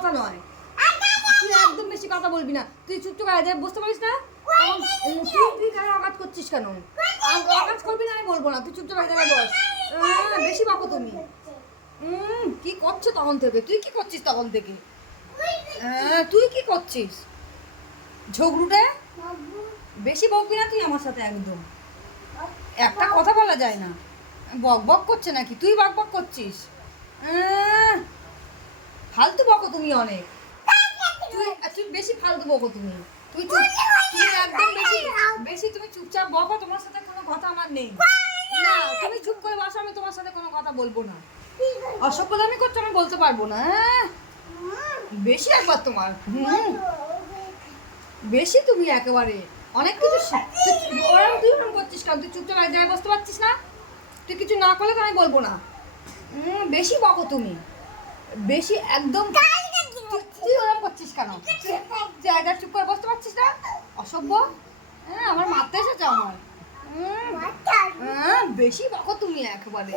কথা নয়, তুই একদম বেশি কথা বলবি না। তুই চুপচুপ আয় বসতে পারিস না? তুই কেন আঘাত করছিস কেন? আঘাত করবি না আমি বলবো না, তুই চুপচাপ আয় বস। বেশি বকো তুমি। কি করছো তখন থেকে? তুই কি করছিস তখন থেকে? তুই কি করছিস ঝগড়ুটে? বেশি বকবি না তুই আমার সাথে একদম। একটা কথা বলা যায় না। বক বক করছে নাকি? তুই বক বক করছিস। ফালতু বকো তুমি অনেক। তুই বেশি ফালতু বকো তুমি। তুমি একদম বেশি বেশি তুমি চুপচাপ বকো, তোমার সাথে কোনো কথা আমার নেই। না তুমি চুপ করে বসো, আমি তোমার সাথে কোনো কথা বলবো না। অসভ্যতামি করছো আমি বলতে পারবো না। বেশি একবার তোমার বেশি তুমি একেবারে অনেক কিছু তুই ওরকম করছিস কেন? তুই চুপচাপ এক জায়গায় বসতে পারছিস না? তুই কিছু না করলে তো আমি বলবো না। বেশি বকো তুমি, বেশি একদম। তুই ওরকম করছিস কেন? জায়গা চুপ করে বসতে পারছিস না? অসভ্য। আমার মারতে এসেছে আমার। বেশি বকো তুমি একেবারে।